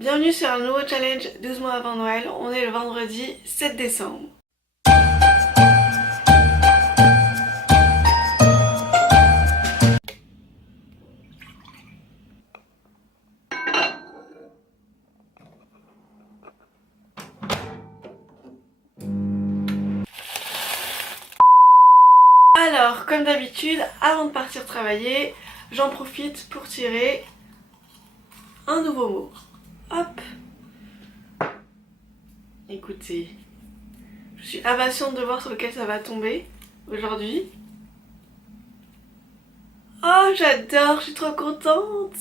Bienvenue sur un nouveau challenge 12 mois avant Noël. On est le vendredi 7 décembre. Alors, comme d'habitude, avant de partir travailler, j'en profite pour tirer un nouveau mot. Hop! Écoutez, je suis impatiente de voir sur lequel ça va tomber aujourd'hui. Oh, j'adore, je suis trop contente!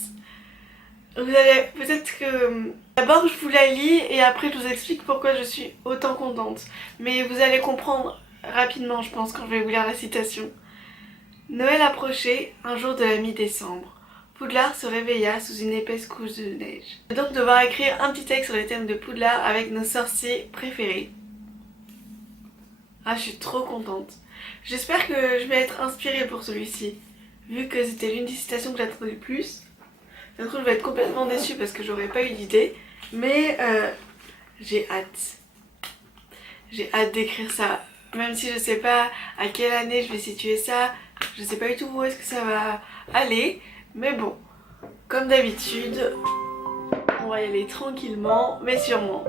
Vous allez peut-être que... D'abord, je vous la lis et après, je vous explique pourquoi je suis autant contente. Mais vous allez comprendre rapidement, je pense, quand je vais vous lire la citation. Noël approchait, un jour de la mi-décembre. Poudlard se réveilla sous une épaisse couche de neige. Je vais donc devoir écrire un petit texte sur les thèmes de Poudlard avec nos sorciers préférés. Ah, je suis trop contente. J'espère que je vais être inspirée pour celui-ci, vu que c'était l'une des citations que j'attendais le plus. Ça se trouve, je vais être complètement déçue parce que j'aurais pas eu d'idée, mais j'ai hâte. J'ai hâte d'écrire ça, même si je sais pas à quelle année je vais situer ça, je sais pas du tout où est-ce que ça va aller, mais bon, comme d'habitude, on va y aller tranquillement, mais sûrement.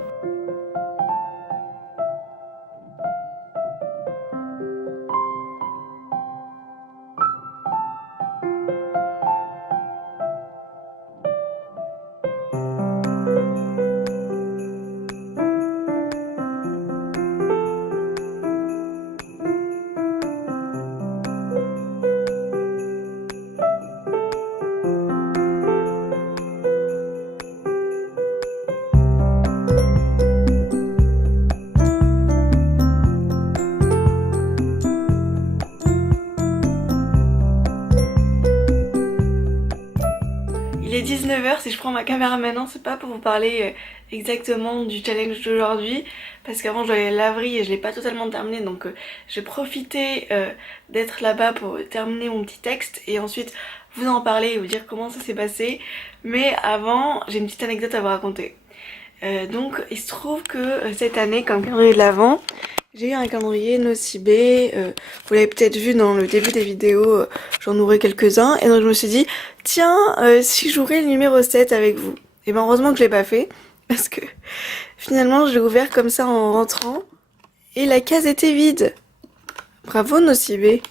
Il est 19h, si je prends ma caméra maintenant, c'est pas pour vous parler exactement du challenge d'aujourd'hui, parce qu'avant je dois aller à la laverie et je l'ai pas totalement terminé, donc j'ai profité d'être là-bas pour terminer mon petit texte et ensuite vous en parler et vous dire comment ça s'est passé. Mais avant, j'ai une petite anecdote à vous raconter. Donc il se trouve que cette année, comme calendrier de l'Avent, j'ai eu un calendrier Nocibé, vous l'avez peut-être vu dans le début des vidéos, j'en ouvrais quelques-uns, et donc je me suis dit, tiens, si j'ouvrais le numéro 7 avec vous. Et ben heureusement que je l'ai pas fait, parce que finalement je l'ai ouvert comme ça en rentrant, et la case était vide. Bravo Nocibé,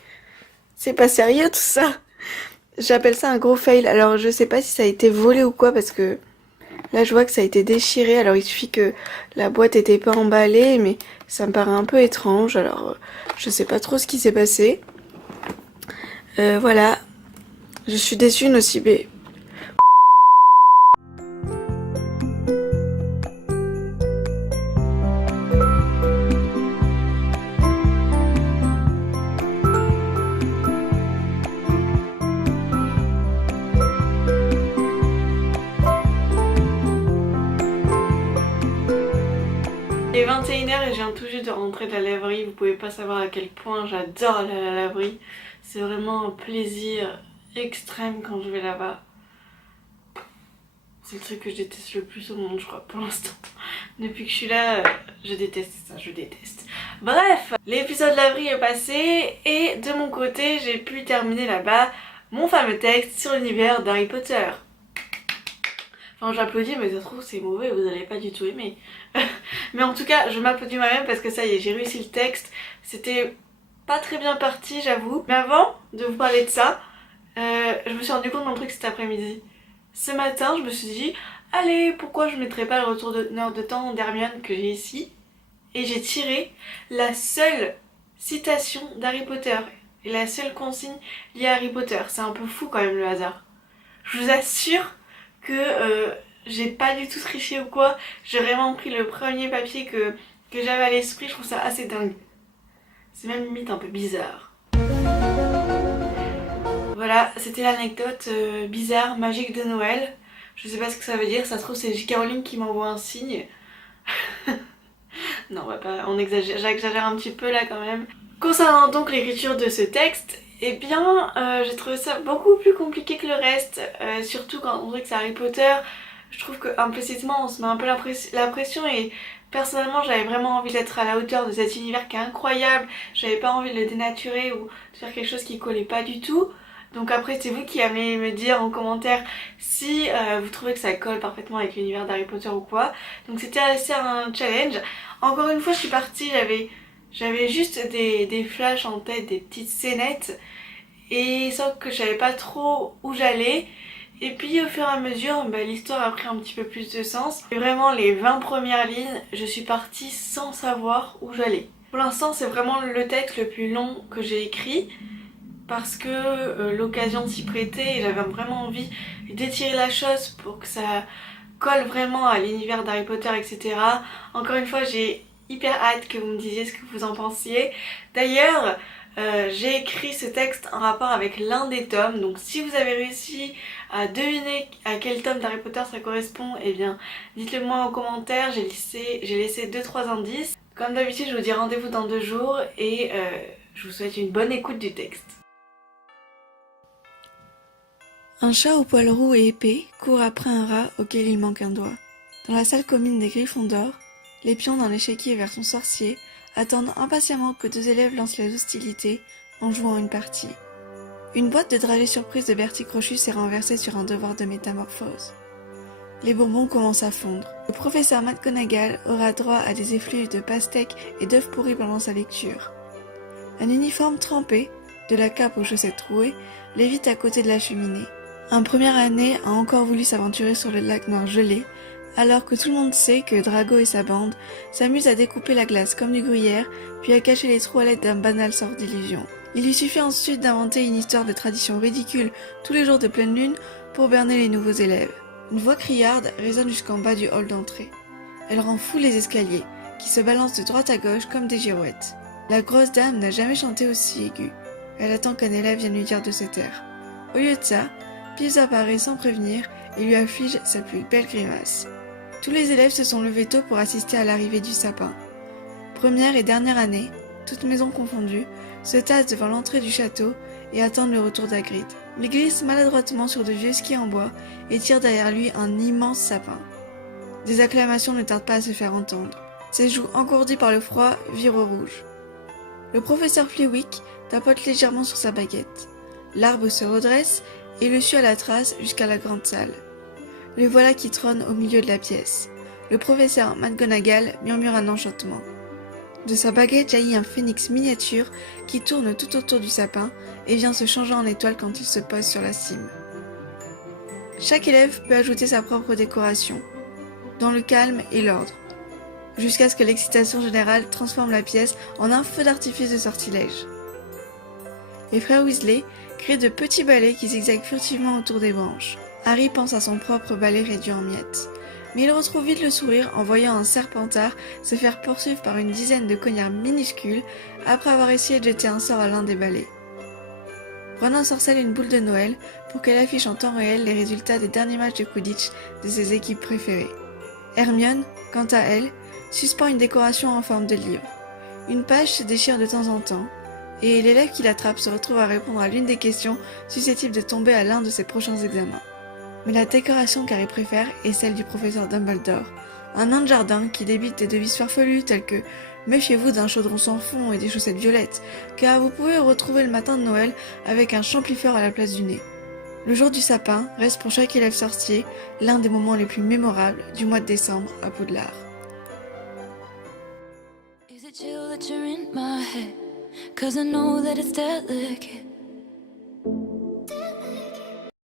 c'est pas sérieux tout ça. J'appelle ça un gros fail, alors je sais pas si ça a été volé ou quoi, parce que là je vois que ça a été déchiré, alors il suffit que la boîte était pas emballée, mais ça me paraît un peu étrange, alors je sais pas trop ce qui s'est passé. Voilà, je suis déçue Nocibé. Il est 21h et je viens tout juste de rentrer de la laverie, vous pouvez pas savoir à quel point j'adore aller à la laverie. C'est vraiment un plaisir extrême quand je vais là-bas. C'est le truc que je déteste le plus au monde je crois pour l'instant. Depuis que je suis là, je déteste ça, je déteste. Bref, l'épisode laverie est passé et de mon côté j'ai pu terminer là-bas mon fameux texte sur l'univers d'Harry Potter. Enfin j'applaudis mais ça se trouve c'est mauvais, vous allez pas du tout aimer. Mais en tout cas je m'applaudis moi-même parce que ça y est, j'ai réussi le texte. C'était pas très bien parti j'avoue. Mais avant de vous parler de ça, je me suis rendu compte d'un truc cet après-midi. Ce matin je me suis dit, allez pourquoi je mettrais pas le retour de temps d'Hermione que j'ai ici. Et j'ai tiré la seule citation d'Harry Potter. Et la seule consigne liée à Harry Potter. C'est un peu fou quand même le hasard. Je vous assure que j'ai pas du tout triché ou quoi. J'ai vraiment pris le premier papier que j'avais à l'esprit. Je trouve ça assez dingue. C'est même limite un peu bizarre. Voilà, c'était l'anecdote bizarre, magique de Noël. Je sais pas ce que ça veut dire. Ça se trouve c'est J.K. Rowling qui m'envoie un signe. Non, on exagère. J'exagère un petit peu là quand même. Concernant donc l'écriture de ce texte, eh bien j'ai trouvé ça beaucoup plus compliqué que le reste, surtout quand on dirait que c'est Harry Potter. je trouve que implicitement on se met un peu la pression et personnellement j'avais vraiment envie d'être à la hauteur de cet univers qui est incroyable, j'avais pas envie de le dénaturer ou de faire quelque chose qui collait pas du tout. Donc après c'est vous qui allez me dire en commentaire si vous trouvez que ça colle parfaitement avec l'univers d'Harry Potter ou quoi. Donc c'était assez un challenge. Encore une fois je suis partie, j'avais juste des flashs en tête, des petites scénettes et sauf que je savais pas trop où j'allais. Et puis au fur et à mesure, l'histoire a pris un petit peu plus de sens. Et vraiment les 20 premières lignes, je suis partie sans savoir où j'allais. Pour l'instant c'est vraiment le texte le plus long que j'ai écrit parce que l'occasion s'y prêtait et j'avais vraiment envie d'étirer la chose pour que ça colle vraiment à l'univers d'Harry Potter, etc. Encore une fois j'ai hyper hâte que vous me disiez ce que vous en pensiez. D'ailleurs, j'ai écrit ce texte en rapport avec l'un des tomes, donc si vous avez réussi à deviner à quel tome d'Harry Potter ça correspond, eh bien dites-le moi en commentaire, j'ai laissé 2-3 indices. Comme d'habitude je vous dis rendez-vous dans 2 jours et je vous souhaite une bonne écoute du texte. Un chat aux poils roux et épais court après un rat auquel il manque un doigt. Dans la salle commune des Gryffondors, les pions dans l'échiquier vers son sorcier attendent impatiemment que 2 élèves lancent les hostilités en jouant une partie. Une boîte de dragées surprise de Bertie Crochu s'est renversée sur un devoir de métamorphose. Les bonbons commencent à fondre. Le professeur McGonagall aura droit à des effluves de pastèques et d'œufs pourris pendant sa lecture. Un uniforme trempé, de la cape aux chaussettes trouées, lévite à côté de la cheminée. Un première année a encore voulu s'aventurer sur le lac noir gelé, alors que tout le monde sait que Drago et sa bande s'amusent à découper la glace comme du gruyère, puis à cacher les trous à l'aide d'un banal sort d'illusion. Il lui suffit ensuite d'inventer une histoire de tradition ridicule tous les jours de pleine lune pour berner les nouveaux élèves. Une voix criarde résonne jusqu'en bas du hall d'entrée. Elle rend fou les escaliers, qui se balancent de droite à gauche comme des girouettes. La grosse dame n'a jamais chanté aussi aiguë. Elle attend qu'un élève vienne lui dire de se taire. Au lieu de ça, Pips apparaît sans prévenir et lui afflige sa plus belle grimace. Tous les élèves se sont levés tôt pour assister à l'arrivée du sapin. Première et dernière année, toutes maisons confondues, se tassent devant l'entrée du château et attendent le retour d'Hagrid. Il glisse maladroitement sur de vieux skis en bois et tire derrière lui un immense sapin. Des acclamations ne tardent pas à se faire entendre. Ses joues engourdies par le froid virent au rouge. Le professeur Flitwick tapote légèrement sur sa baguette. L'arbre se redresse et le suit à la trace jusqu'à la grande salle. Le voilà qui trône au milieu de la pièce. Le professeur McGonagall murmure un enchantement. De sa baguette jaillit un phénix miniature qui tourne tout autour du sapin et vient se changer en étoile quand il se pose sur la cime. Chaque élève peut ajouter sa propre décoration, dans le calme et l'ordre, jusqu'à ce que l'excitation générale transforme la pièce en un feu d'artifice de sortilège. Les frères Weasley créent de petits balais qui zigzaguent furtivement autour des branches. Harry pense à son propre balai réduit en miettes. Mais il retrouve vite le sourire en voyant un serpentard se faire poursuivre par une dizaine de cognards minuscules après avoir essayé de jeter un sort à l'un des balais. Ron ensorcelle une boule de Noël pour qu'elle affiche en temps réel les résultats des derniers matchs de Quidditch de ses équipes préférées. Hermione, quant à elle, suspend une décoration en forme de livre. Une page se déchire de temps en temps, et l'élève qui l'attrape se retrouve à répondre à l'une des questions susceptibles de tomber à l'un de ses prochains examens. Mais la décoration qu'Harry préfère est celle du professeur Dumbledore, un nain de jardin qui débite des devises farfelues telles que « Méfiez-vous d'un chaudron sans fond et des chaussettes violettes, car vous pouvez retrouver le matin de Noël avec un champifleur à la place du nez ». Le jour du sapin reste pour chaque élève sorcier l'un des moments les plus mémorables du mois de décembre à Poudlard. Is it chill that you're in my head? 'Cause I know that it's delicate.